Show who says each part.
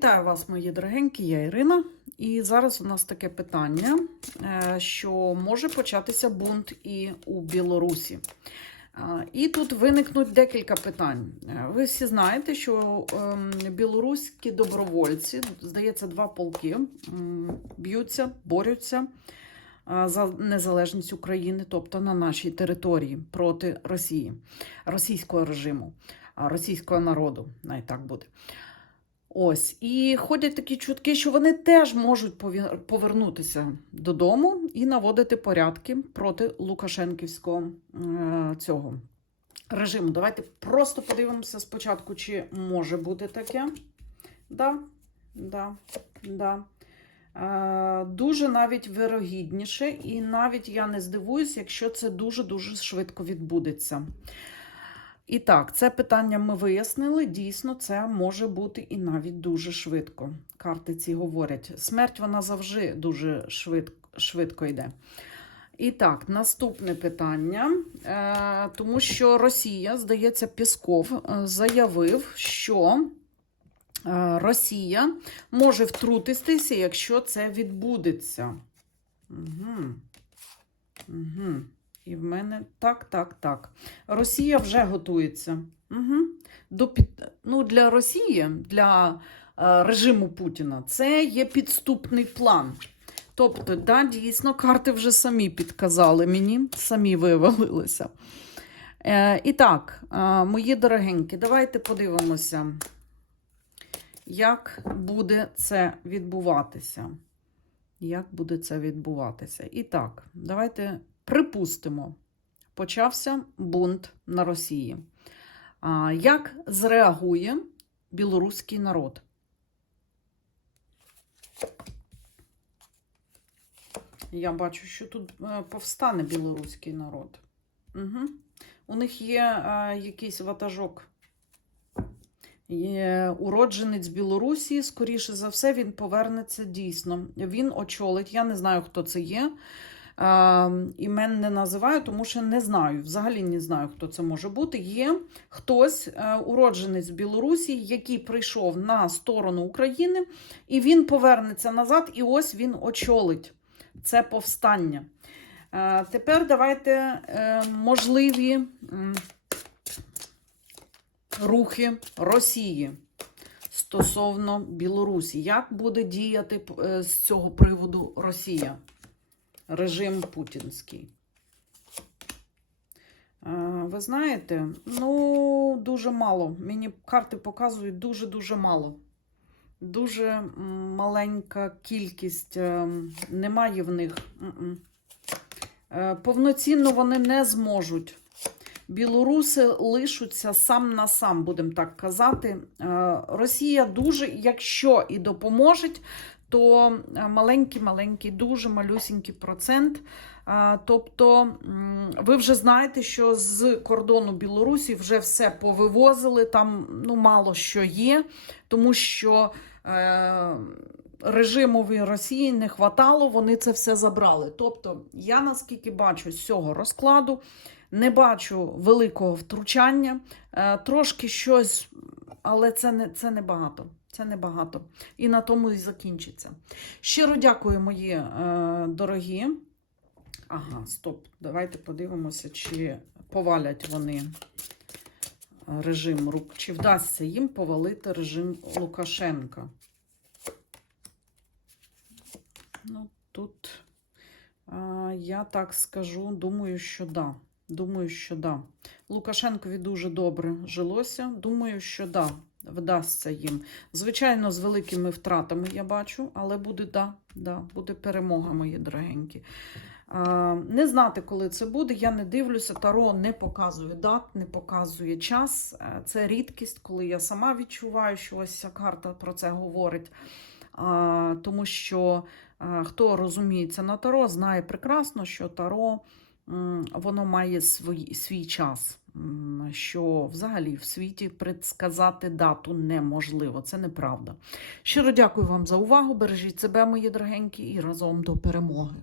Speaker 1: Вітаю вас, мої дорогенькі, я Ірина. І зараз у нас таке питання, е, що може початися бунт і у Білорусі. Е, І тут виникнуть декілька питань. Е, Ви всі знаєте, що ем, білоруські добровольці, здається, два полки б'ються, борються за незалежність України, тобто на нашій території проти Росії, російського режиму, російського народу, навіть так буде. Ось, і ходять такі чутки, що вони теж можуть повернутися додому і наводити порядки проти Лукашенківського е, цього режиму. Давайте просто подивимося спочатку, чи може бути таке. Да, да, да. Е, дуже навіть вирогідніше, і навіть я не здивуюсь, якщо це дуже-дуже швидко відбудеться. І так, це питання ми вияснили. Дійсно, це може бути і навіть дуже швидко. Карти ці говорять. Смерть вона завжди дуже швидко, швидко йде. І так, наступне питання. Е, тому що Росія, здається, Пісков е, заявив, що е, Росія може втрутитися, якщо це відбудеться. Угу. Угу. І в мене так, так, так. Росія вже готується. Угу. До під... ну, для Росії, для е, режиму Путіна, це є підступний план. Тобто, да, дійсно, карти вже самі підказали мені, самі вивалилися. Е, і так, е, мої дорогенькі, давайте подивимося, як буде це відбуватися. Як буде це відбуватися? І так, давайте припустимо, почався бунт на Росії. Як зреагує білоруський народ? Я бачу, що тут е, повстане білоруський народ. Угу. У них є е, якийсь ватажок. Є уродженець Білорусі, скоріше за все, він повернеться дійсно. Він очолить. Я не знаю, хто це є. Е, імен не називаю, тому що не знаю. Взагалі не знаю, хто це може бути. Є хтось, е, уродженець Білорусі, який прийшов на сторону України, і він повернеться назад, і ось він очолить це повстання. Е, тепер давайте е, можливі рухи Росії стосовно Білорусі. Як буде діяти з цього приводу Росія? Режим путінський. Ви знаєте, ну, дуже мало. Мені карти показують дуже-дуже мало. Дуже маленька кількість, е, немає в них. Е, Повноцінно вони не зможуть. Білоруси лишуться сам на сам, будемо так казати. Е, Росія дуже, якщо і допоможе, то маленький-маленький, дуже малюсінький процент. Е, Тобто, ви вже знаєте, що з кордону Білорусі вже все повивозили, там ну, мало що є, тому що е, режимові Росії не хватало, вони це все забрали. Тобто, я наскільки бачу з цього розкладу, не бачу великого втручання, е, трошки щось, але це не, це не. Це небагато. І на тому і закінчиться. Щиро дякую, мої е, дорогі. Ага, стоп. Давайте подивимося, чи повалять вони режим рук, чи вдасться їм повалити режим Лукашенка. Ну, тут а, я так скажу, думаю, що да. Думаю, що да. Лукашенкові дуже добре жилося. Думаю, що да, вдасться їм. Звичайно, з великими втратами я бачу, але буде да, да, буде перемога, мої дорогенькі. А, не знати, коли це буде, я не дивлюся. Таро не показує дат, не показує час. Е, Це рідкість, коли я сама відчуваю, що ось ця карта про це говорить. А, тому що а, хто розуміється на Таро, знає прекрасно, що Таро воно має свій, свій час. Що взагалі в світі предсказати дату неможливо, це неправда. Щиро дякую вам за увагу. Бережіть себе, мої дорогенькі, і разом до перемоги.